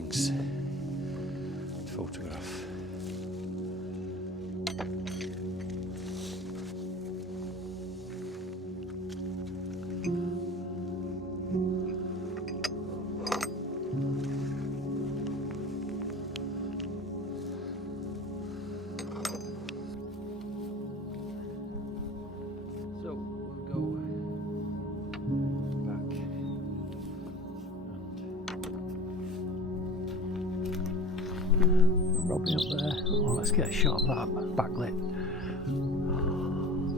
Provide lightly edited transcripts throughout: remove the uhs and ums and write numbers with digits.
things to photograph. So we'll go back and Robbie up there. Oh, let's get a shot of that backlit.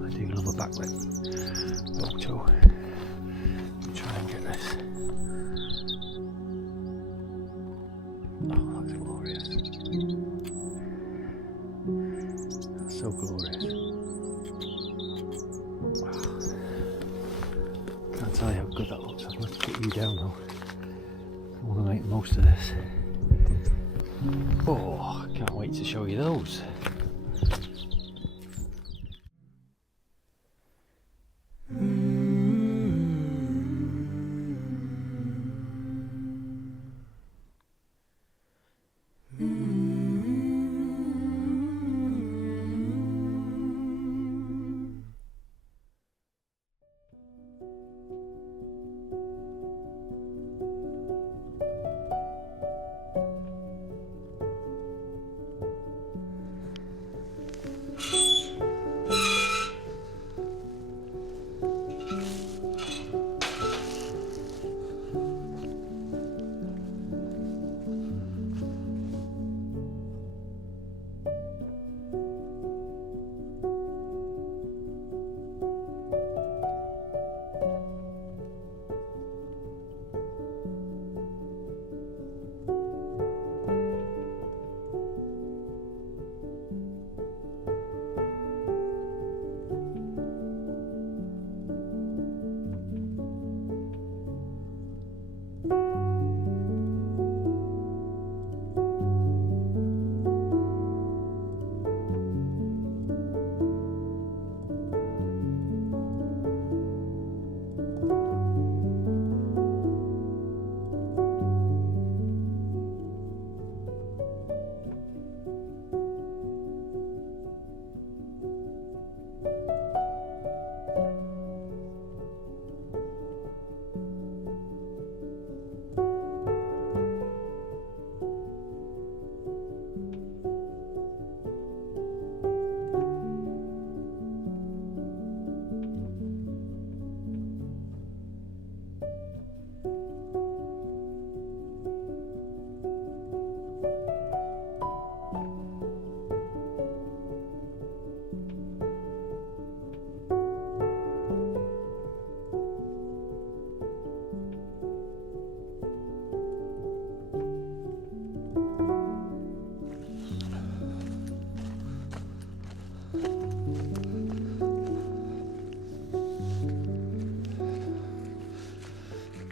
I do love a backlit photo. Try and get this. Oh, that's glorious. That's so glorious. Can't tell you how good that looks. I'd love to get you down though. I want to make the most of this. Oh, I can't wait to show you those.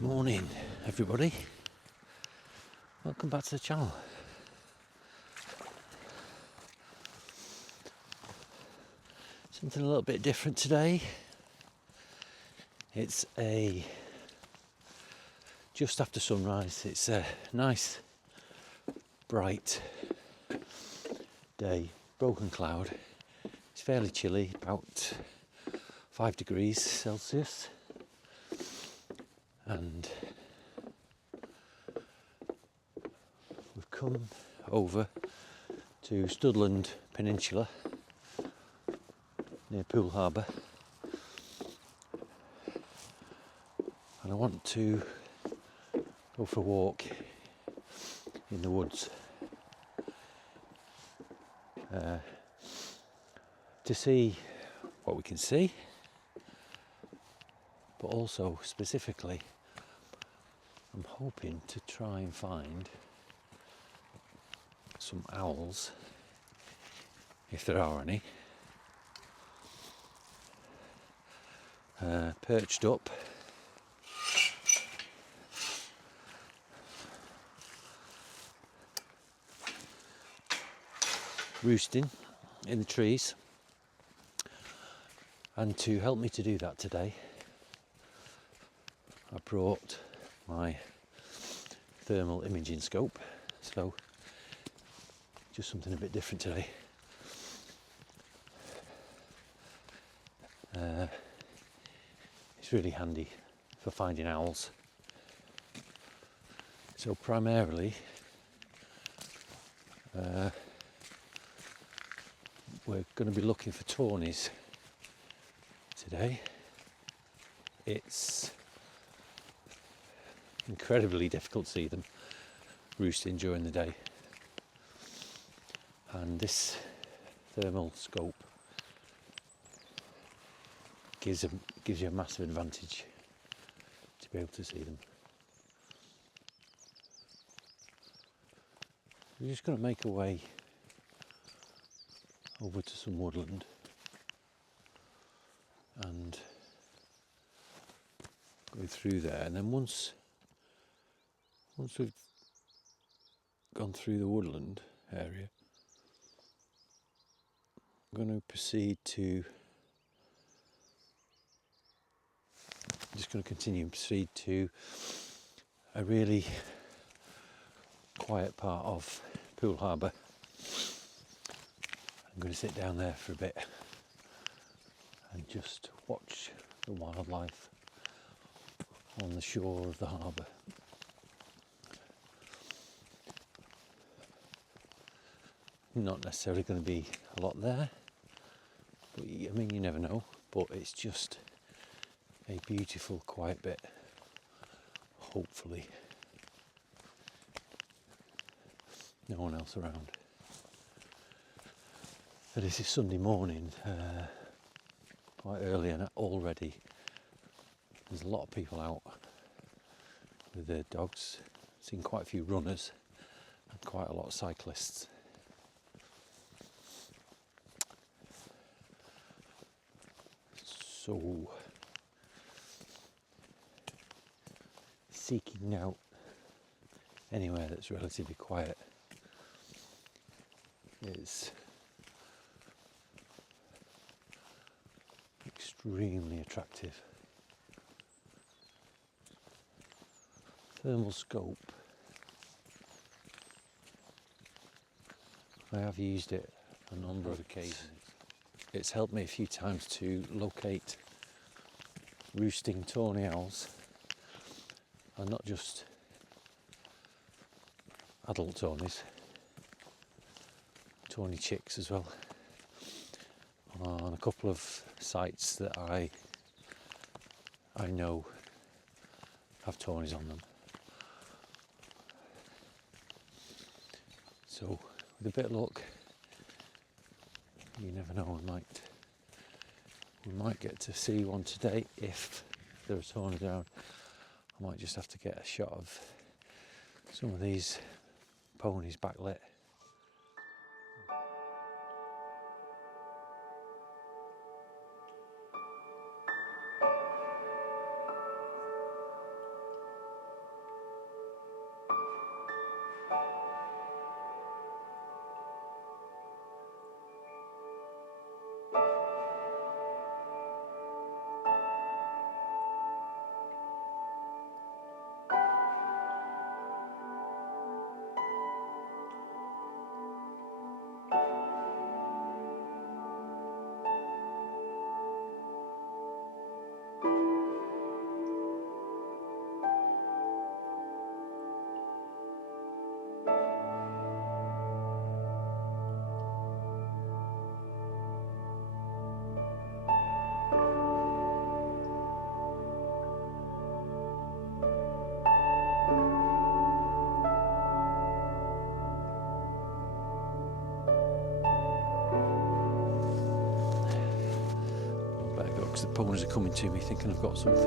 Morning everybody, welcome back to the channel. Something a little bit different today. It's just after sunrise. It's a nice bright day, broken cloud. It's fairly chilly, about 5 degrees Celsius. And we've come over to Woodland Peninsula near Poole Harbour, and I want to go for a walk in the woods to see what we can see, but also specifically I'm hoping to try and find some owls, if there are any, perched up roosting in the trees. And to help me to do that today, I brought my thermal imaging scope so just something a bit different today. It's really handy for finding owls. So primarily we're going to be looking for tawnies today. It's incredibly difficult to see them roosting during the day, and this thermal scope gives you a massive advantage to be able to see them. We're just going to make our way over to some woodland and go through there, and then once we've gone through the woodland area, I'm going to proceed to a really quiet part of Poole Harbour. I'm going to sit down there for a bit and just watch the wildlife on the shore of the harbour. Not necessarily going to be a lot there, but I mean, you never know, but it's just a beautiful quiet bit, hopefully no one else around. But this is Sunday morning, quite early, and already there's a lot of people out with their dogs. I've seen quite a few runners and quite a lot of cyclists. So seeking out anywhere that's relatively quiet is extremely attractive. Thermal scope, I have used it a number of occasions. It's helped me a few times to locate roosting tawny owls, and not just adult tawnies, tawny chicks as well, on a couple of sites that I know have tawnies on them. So with a bit of luck, you never know, we might get to see one today if there are tawnies around. I might just have to get a shot of some of these ponies backlit. Because the ponies are coming to me thinking I've got something.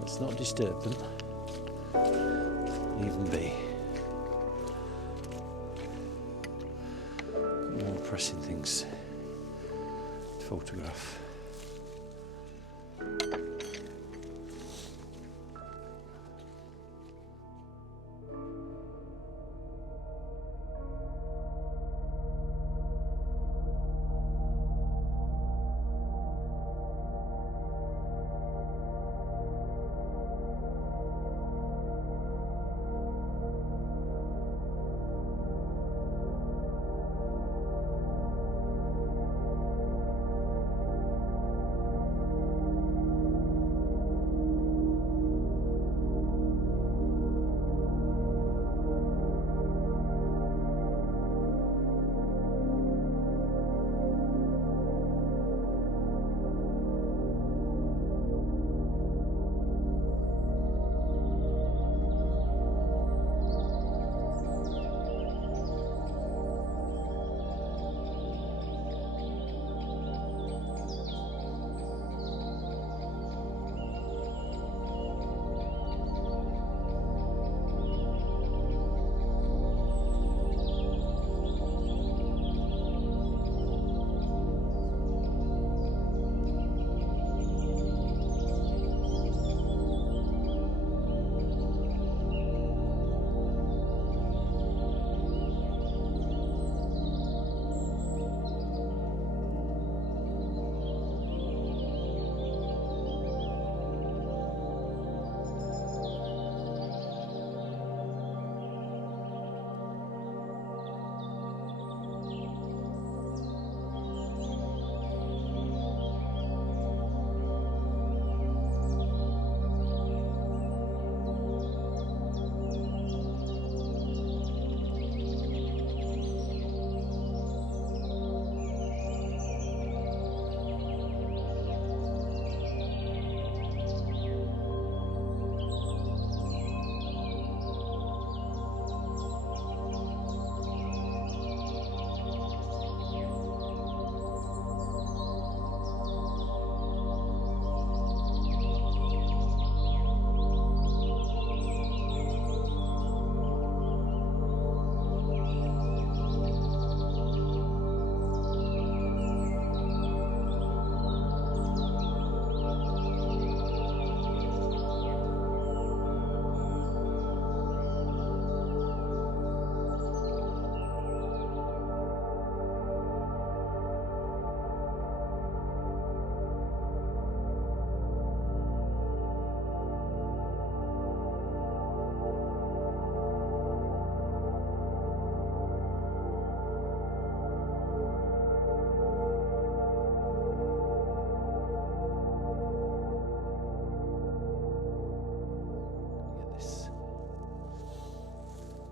Let's not disturb them. Leave them be. More pressing things to photograph.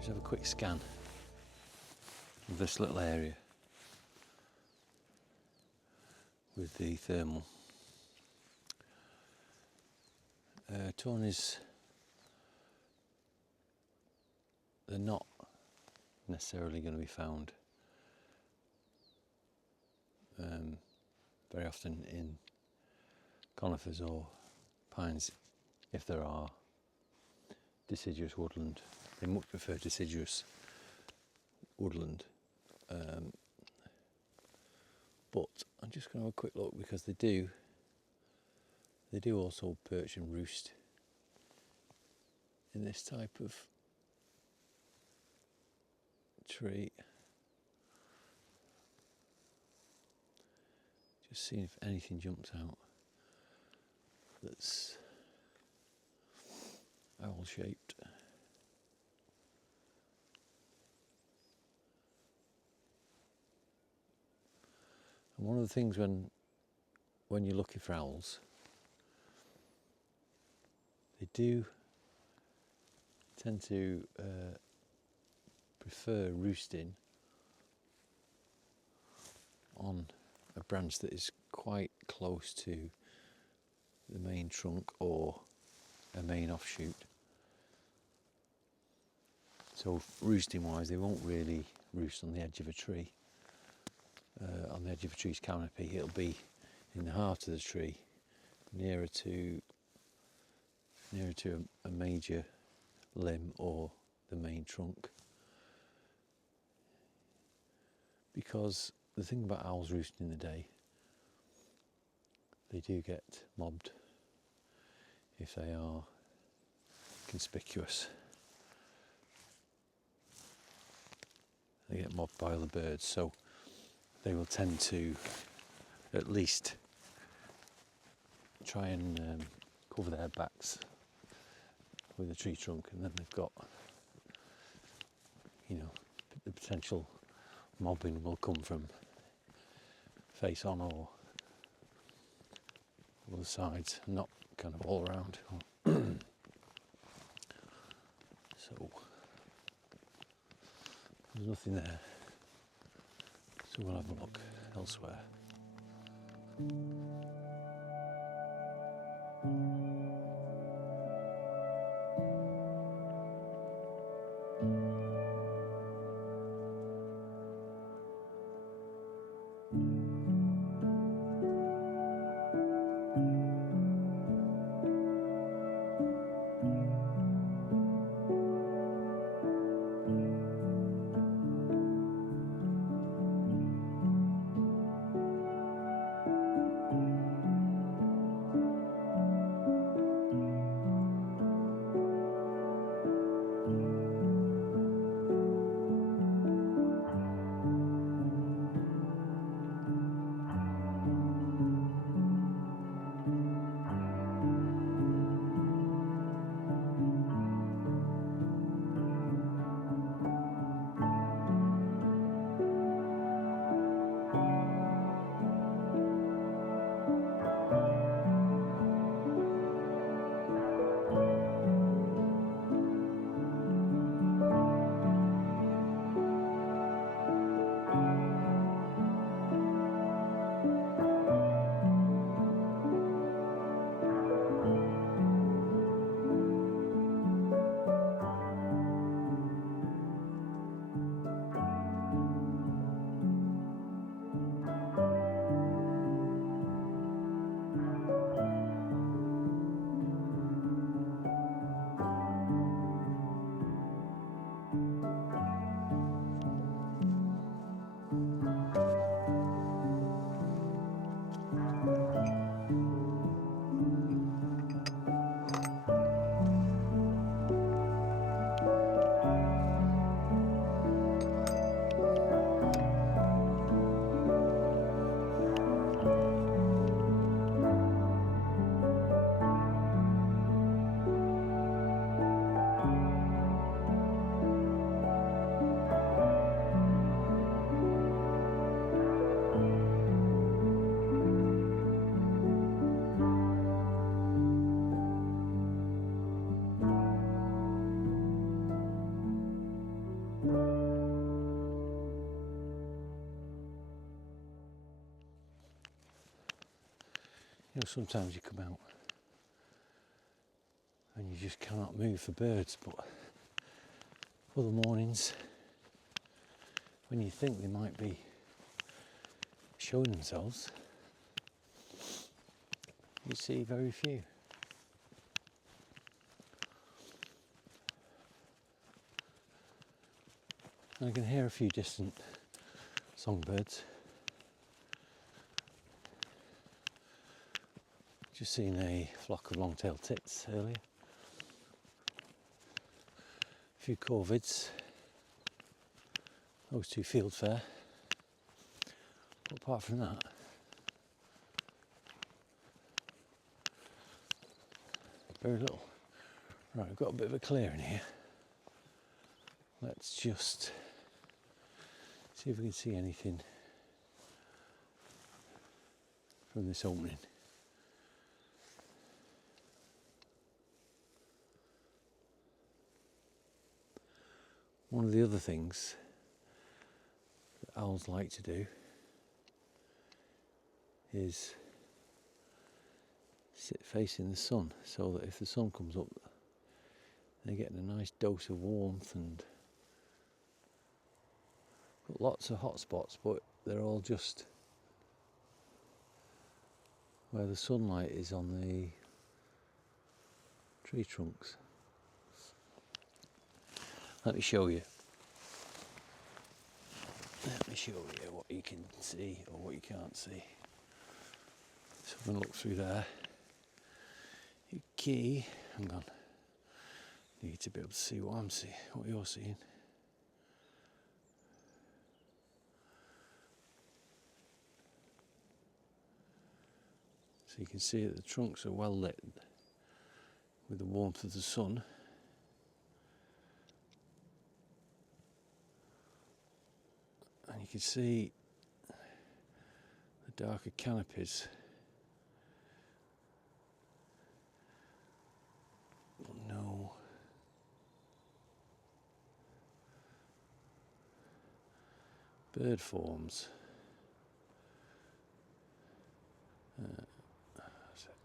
Just have a quick scan of this little area with the thermal. Tawnies, they're not necessarily going to be found very often in conifers or pines. If there are deciduous woodland, they much prefer deciduous woodland. But I'm just going to have a quick look, because they do also perch and roost in this type of tree. Just seeing if anything jumps out that's owl shaped. And one of the things when you're looking for owls, they do tend to prefer roosting on a branch that is quite close to the main trunk or a main offshoot. So roosting wise, they won't really roost on the edge of a tree, on the edge of a tree's canopy. It'll be in the heart of the tree, nearer to a major limb or the main trunk. Because the thing about owls roosting in the day, they do get mobbed if they are conspicuous. They get mobbed by other birds, so they will tend to at least try and cover their backs with a tree trunk, and then they've got, the potential mobbing will come from face on or other sides, not kind of all around. So there's nothing there, so we'll have a look elsewhere. You know, sometimes you come out and you just cannot move for birds, but other mornings, when you think they might be showing themselves, you see very few. And I can hear a few distant songbirds. Just seen a flock of long-tailed tits earlier. A few corvids. Those two fieldfare. But apart from that, very little. Right, I've got a bit of a clearing here. Let's just see if we can see anything from this opening. One of the other things that owls like to do is sit facing the sun, so that if the sun comes up, they're getting a nice dose of warmth, and got lots of hot spots, but they're all just where the sunlight is on the tree trunks. Let me show you. Let me show you what you can see or what you can't see. So I'm going to look through there. Okay, hang on. Need to be able to see what I'm seeing, what you're seeing. So you can see that the trunks are well lit with the warmth of the sun. And you can see the darker canopies. But no bird forms. That's it.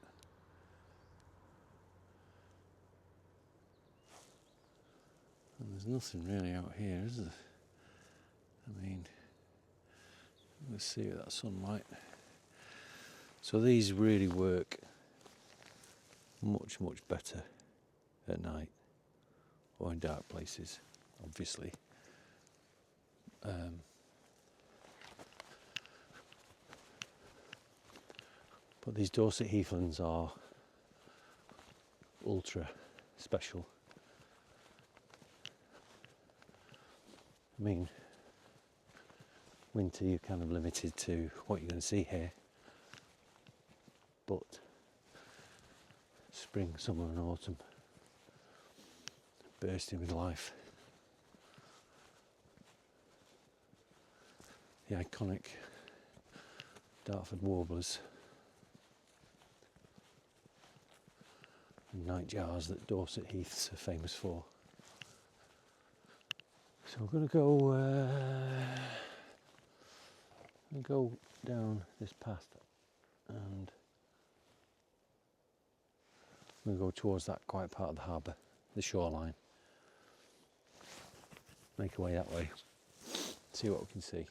And there's nothing really out here, is there? I mean, let's see that sunlight. So these really work much better at night or in dark places, obviously. But these Dorset heathlands are ultra special. I mean, winter you're kind of limited to what you're going to see here, but spring, summer and autumn bursting with life. The iconic Dartford warblers and nightjars that Dorset heaths are famous for. So we're going to go down this path and we'll go towards that quiet part of the harbour, the shoreline. Make our way that way, see what we can see.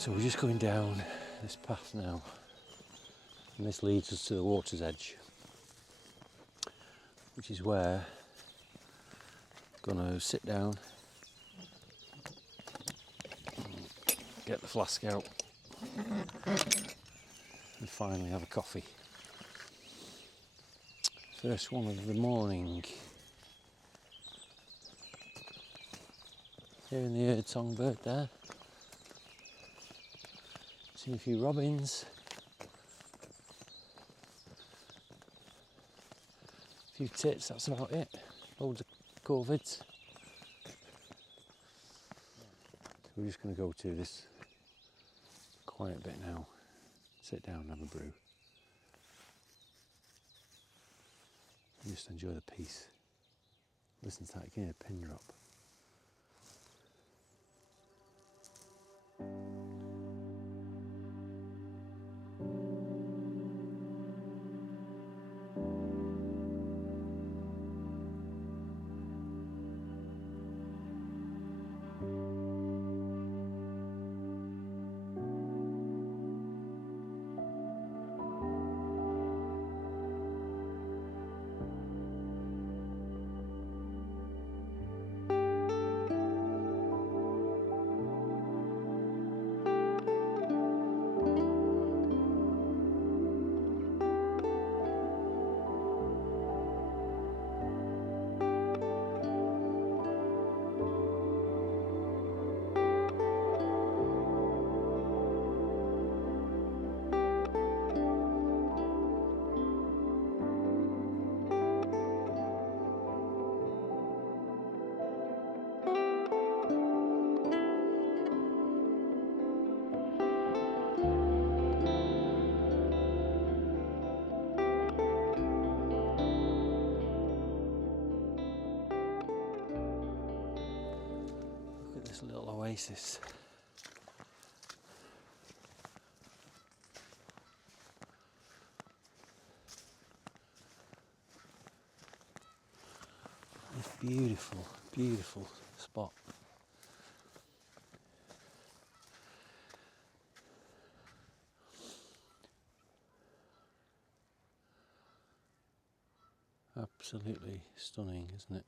So we're just going down this path now, and this leads us to the water's edge, which is where I'm going to sit down, get the flask out, and finally have a coffee. First one of the morning. Hearing the bird songbird there. Seen a few robins. A few tits, that's about it. Loads of corvids. So we're just going to go to this quiet bit now. Sit down and have a brew. And just enjoy the peace. Listen to that, you can hear a pin drop. This little oasis. This beautiful, beautiful spot. Absolutely stunning, isn't it?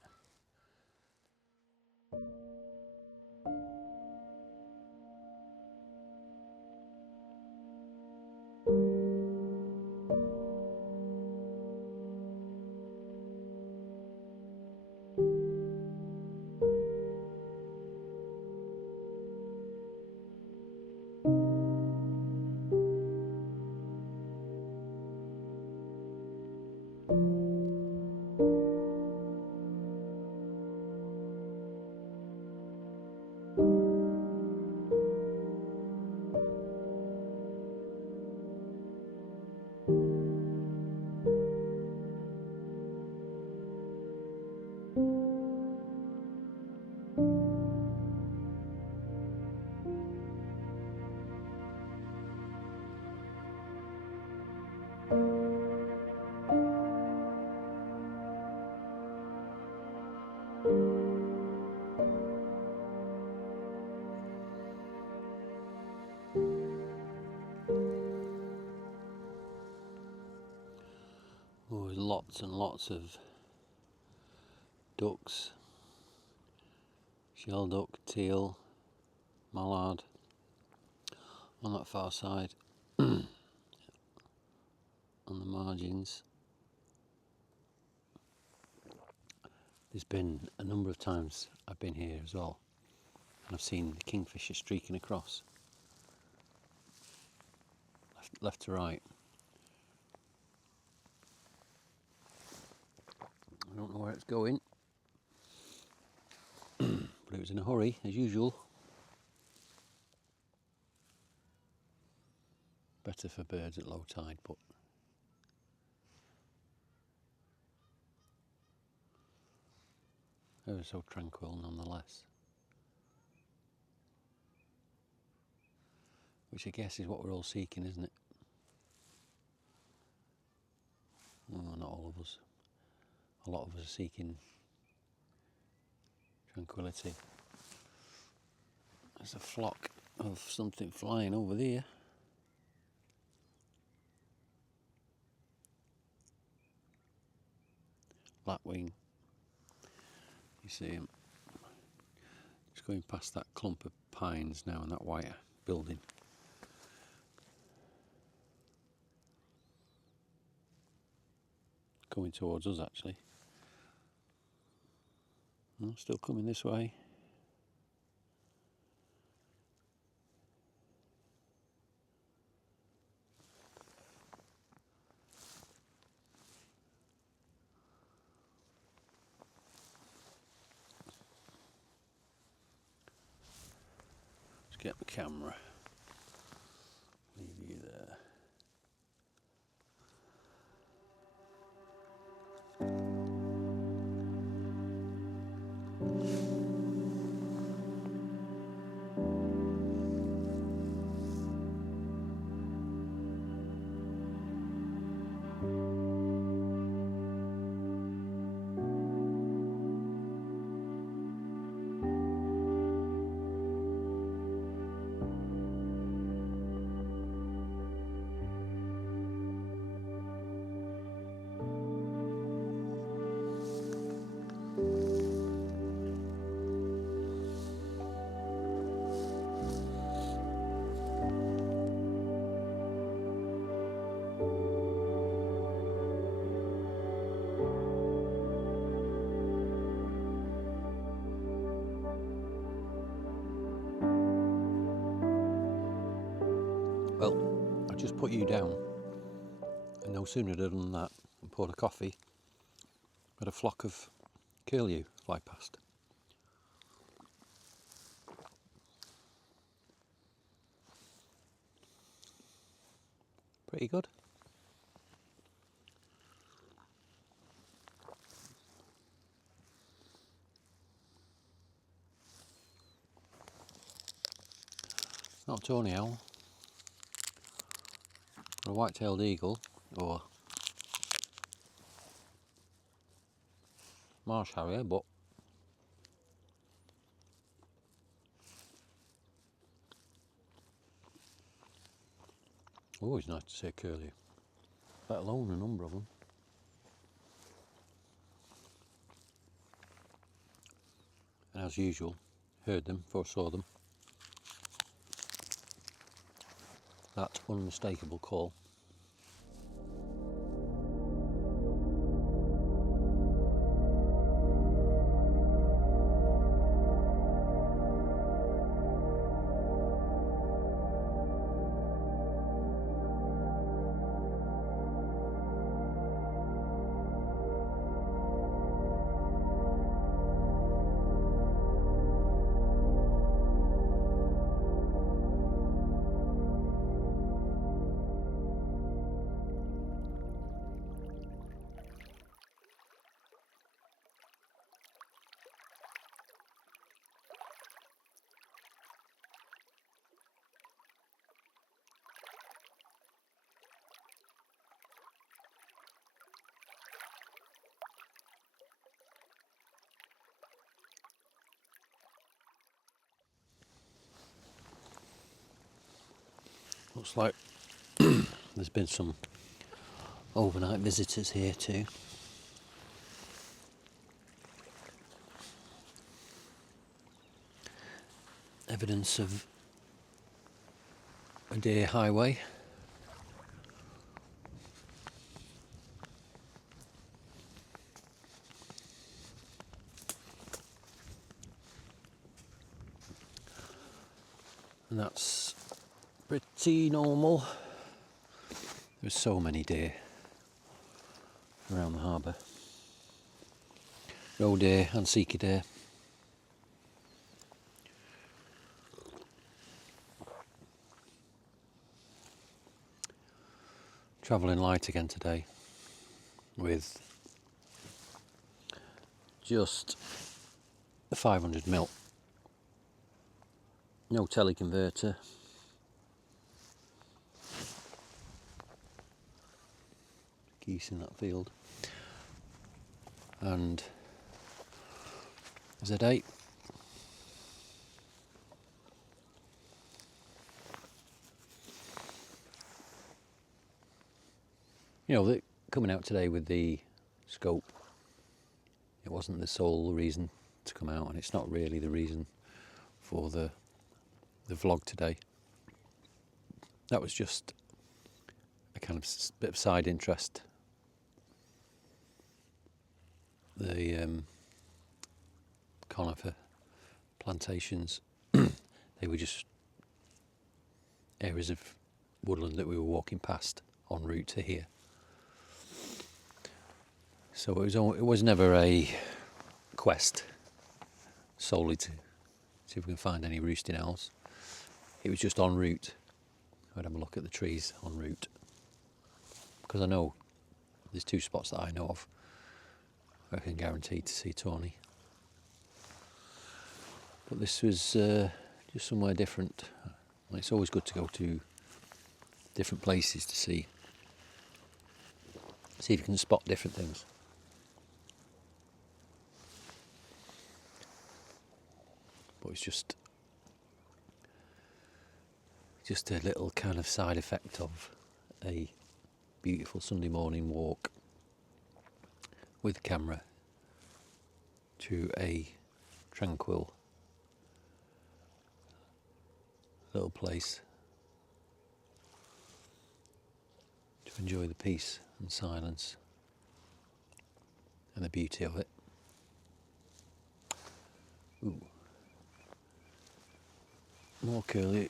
Oh, lots and lots of ducks, shelduck, teal, mallard on that far side, on the margins. There's been a number of times I've been here as well, and I've seen the kingfisher streaking across, left to right. I don't know where it's going, but it was in a hurry, as usual. Better for birds at low tide, but ever so tranquil nonetheless. Which I guess is what we're all seeking, isn't it? Well, not all of us. A lot of us are seeking tranquility. There's a flock of something flying over there. Blackwing. You see him just going past that clump of pines now and that white building. Coming towards us actually. Oh, still coming this way. Let's get the camera. Leave you there. Well, I just put you down, and no sooner done that and poured a coffee, had a flock of curlew fly past. Pretty good. It's not a tawny owl, or a white-tailed eagle, or marsh harrier, but always nice to see a curlew, let alone a number of them. And as usual, heard them before I saw them. That unmistakable call. Looks like there's been some overnight visitors here too. Evidence of a deer highway. And that's pretty normal. There's so many deer around the harbour. Roe deer and sika deer. Travelling light again today with just a 500mm. No teleconverter. Geese in that field. And Z8. You know, coming out today with the scope, it wasn't the sole reason to come out, and it's not really the reason for the vlog today. That was just a kind of bit of side interest. The conifer plantations, they were just areas of woodland that we were walking past en route to here. So it was never a quest solely to see if we can find any roosting owls. It was just en route. I'd have a look at the trees en route, because I know there's 2 spots that I know of where I can guarantee to see tawny. But this was just somewhere different. And it's always good to go to different places to see if you can spot different things. But it's just a little kind of side effect of a beautiful Sunday morning walk with the camera to a tranquil little place to enjoy the peace and silence and the beauty of it. Ooh. More curlew.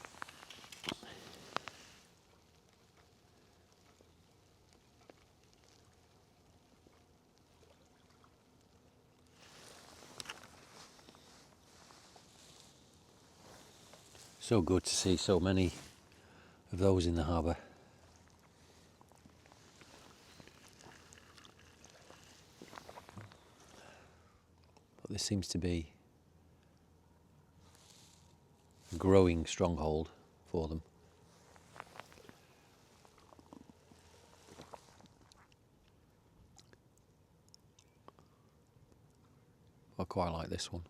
So good to see so many of those in the harbour. But this seems to be a growing stronghold for them. I quite like this one.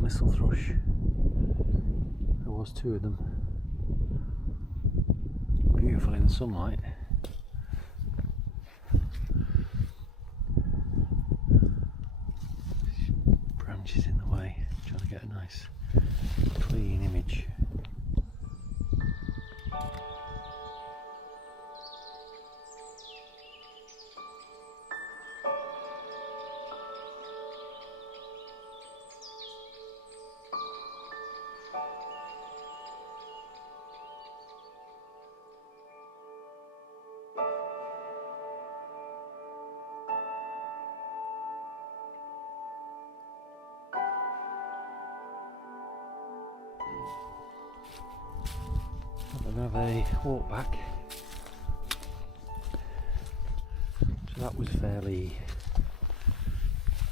Missile thrush. There was 2 of them. Beautiful in the sunlight. Branches in the way, trying to get a nice clean image. we're going to have a walk back. So that was fairly,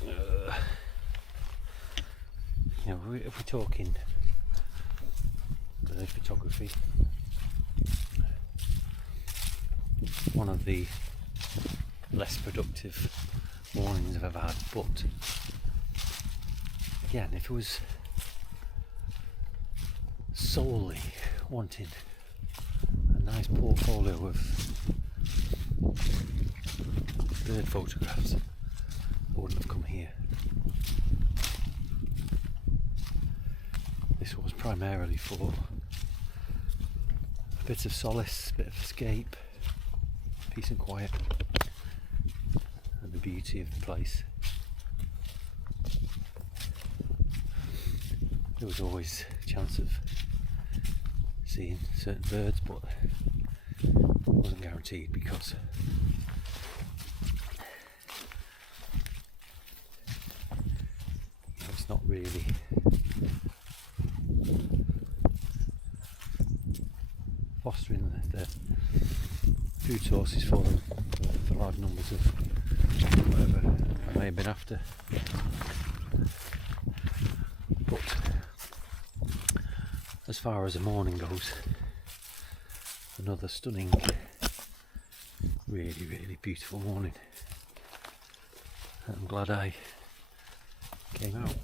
you know, if we're talking bird photography, one of the less productive mornings I've ever had. But again, if it was solely wanting a nice portfolio of bird photographs, I wouldn't have come here. This was primarily for a bit of solace, a bit of escape, peace and quiet, and the beauty of the place. There was always a chance of seeing certain birds, but it wasn't guaranteed because it's not really fostering the food sources for them for large numbers of whatever I may have been after. But as far as the morning goes, another stunning, really beautiful morning. I'm glad I came out.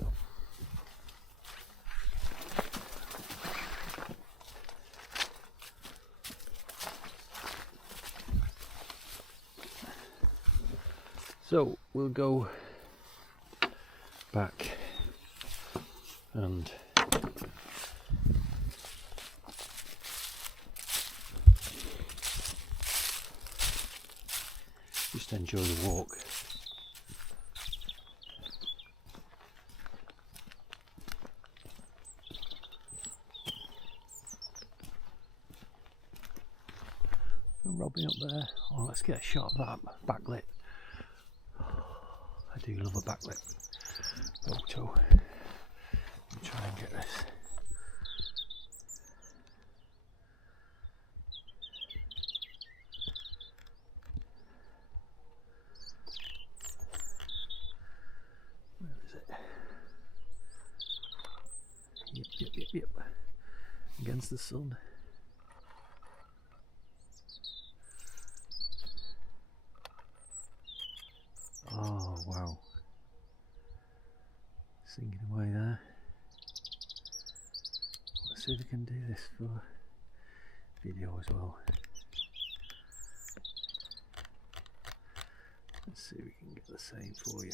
So we'll go back and just enjoy the walk. Robin up there. Oh, let's get a shot of that backlit. I do love a backlit photo. I'll try and get this. Where is it? Yep. Against the sun. Oh wow, singing away there. Let's see if we can do this for video as well. Let's see if we can get the same for you.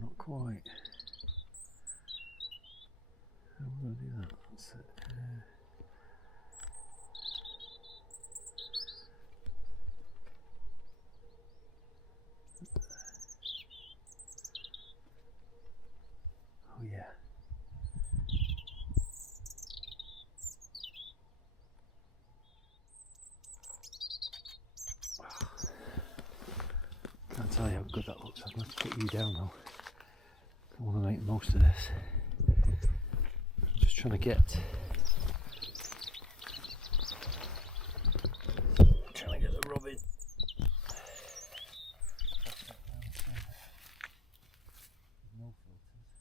Not quite. How am I going to do that? That's it. Oh yeah. Can't tell you how good that looks. I'm going to put you down though. I want to make the most of this. I'm just trying to get the robin. No filters.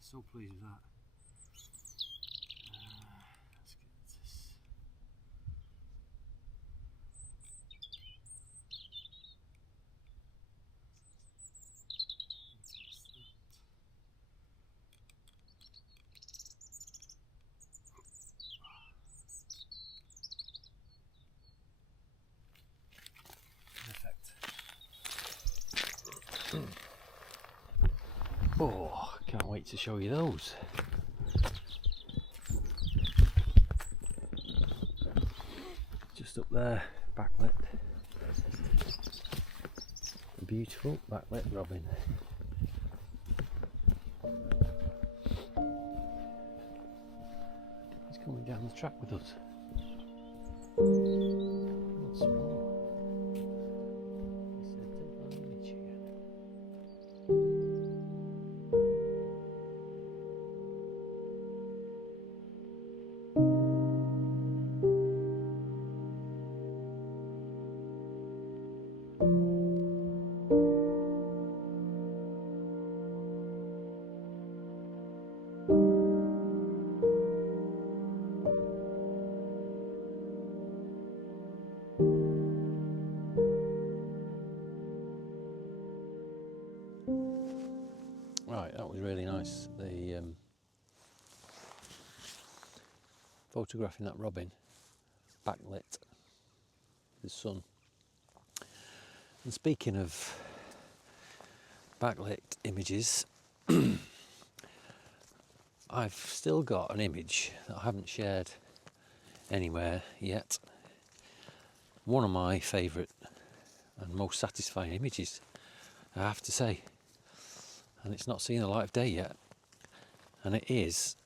So pleased with that. Let's get this. Perfect. Oh, can't wait to show you those. just up there, backlit. A beautiful backlit robin. He's coming down the track with us. Not some more. He said, "Take my image again." Right, that was really nice. The photographing that robin, backlit, the sun. And speaking of backlit images, I've still got an image that I haven't shared anywhere yet. One of my favourite and most satisfying images, I have to say. And it's not seen the light of day yet. And it is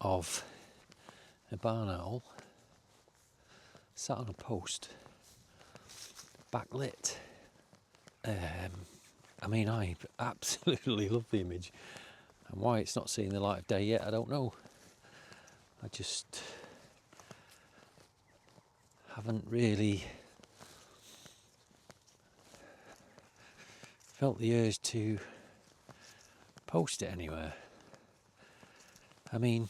of a barn owl sat on a post, backlit. I mean, I absolutely love the image. And why it's not seeing the light of day yet, I don't know. I just haven't really felt the urge to post it anywhere. I mean,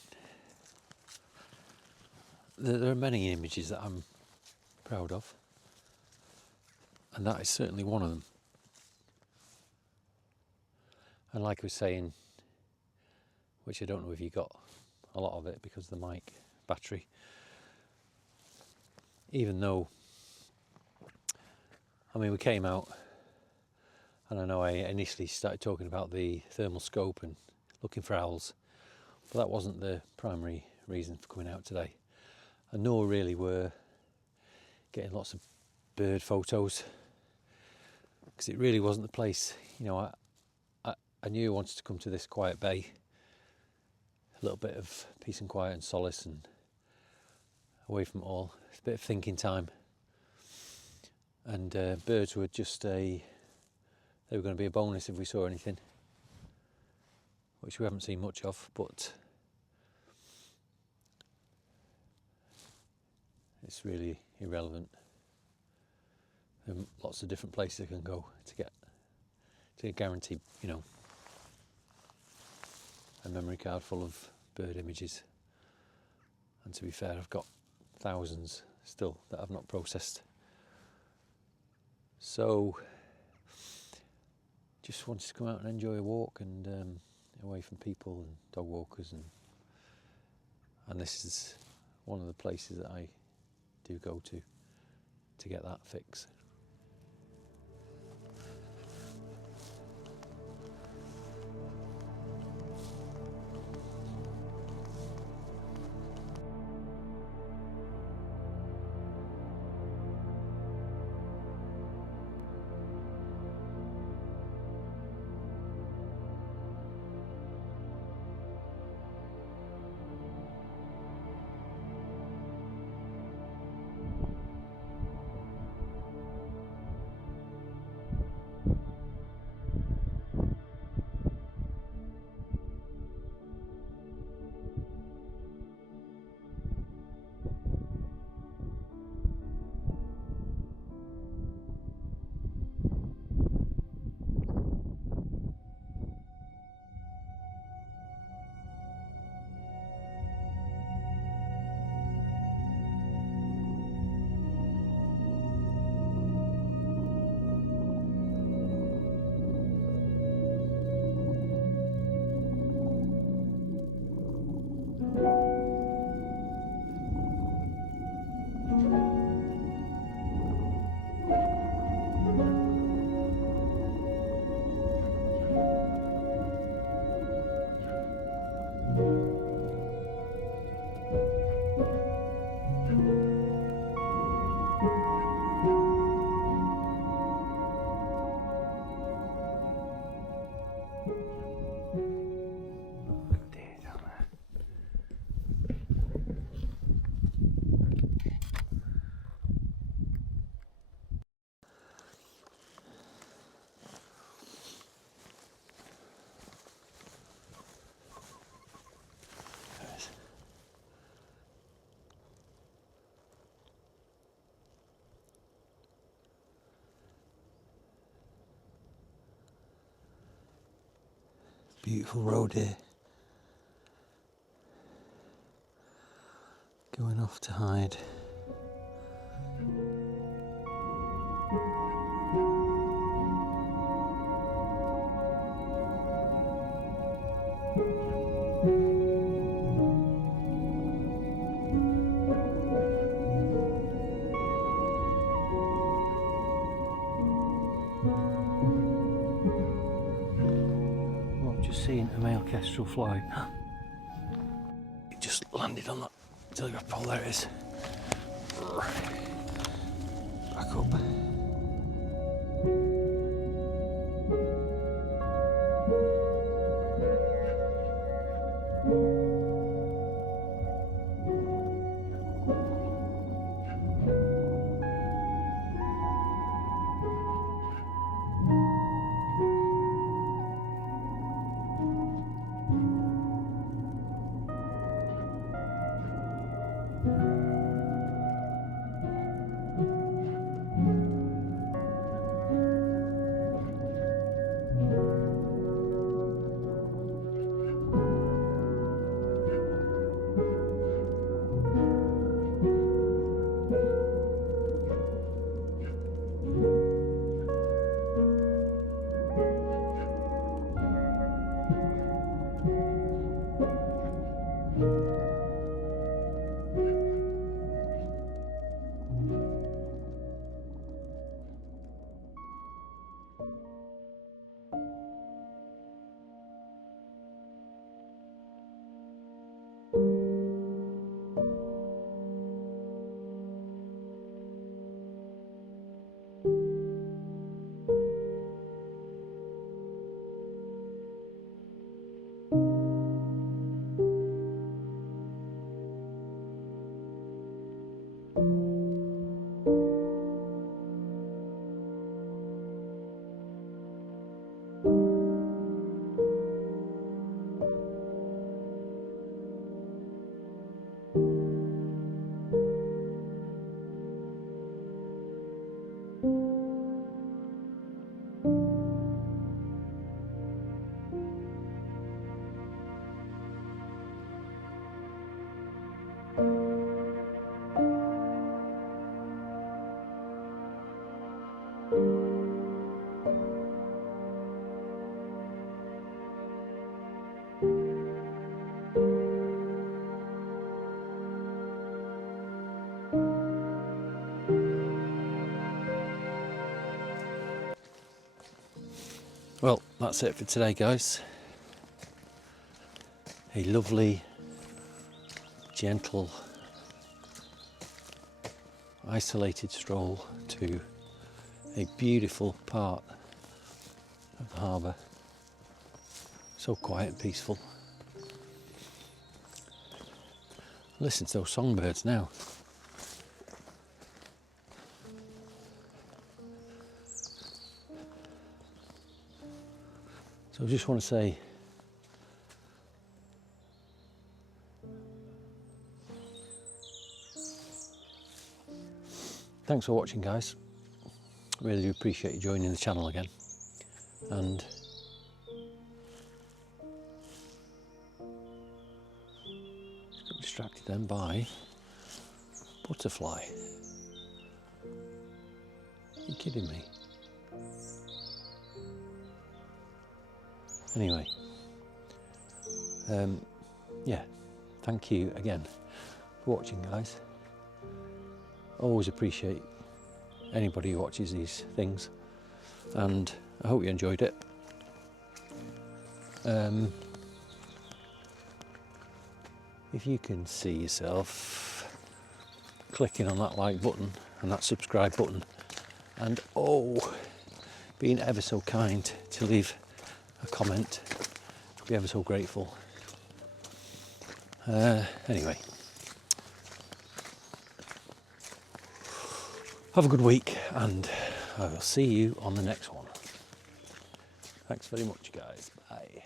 there are many images that I'm proud of, and that is certainly one of them. And like I was saying, which I don't know if you got a lot of it because of the mic battery, even though, I mean, we came out, and I know I initially started talking about the thermal scope and looking for owls, but that wasn't the primary reason for coming out today. And nor really were getting lots of bird photos, because it really wasn't the place. You know, I knew I wanted to come to this quiet bay, a little bit of peace and quiet and solace and away from it all, a bit of thinking time. And birds were just they were going to be a bonus if we saw anything, which we haven't seen much of, but it's really irrelevant. There are lots of different places I can go to guarantee, you know, a memory card full of bird images. And to be fair, I've got thousands still that I've not processed. So just wanted to come out and enjoy a walk and away from people and dog walkers, and this is one of the places that I do go to get that fix. Beautiful road here. Going off to hide. Seen a male kestrel fly. It just landed on that telegraph pole. There it is. Back up. Well, that's it for today, guys. A lovely, gentle, isolated stroll to a beautiful part of the harbour. So quiet and peaceful. Listen to those songbirds now. So I just want to say thanks for watching, guys. Really do appreciate you joining the channel again. And just got distracted then by butterfly. Are you kidding me? Anyway, yeah, thank you again for watching, guys. Always appreciate anybody who watches these things, and I hope you enjoyed it. If you can see yourself clicking on that like button and that subscribe button, and being ever so kind to leave a comment, I'd be ever so grateful. Anyway, have a good week, and I will see you on the next one. Thanks very much, guys. Bye.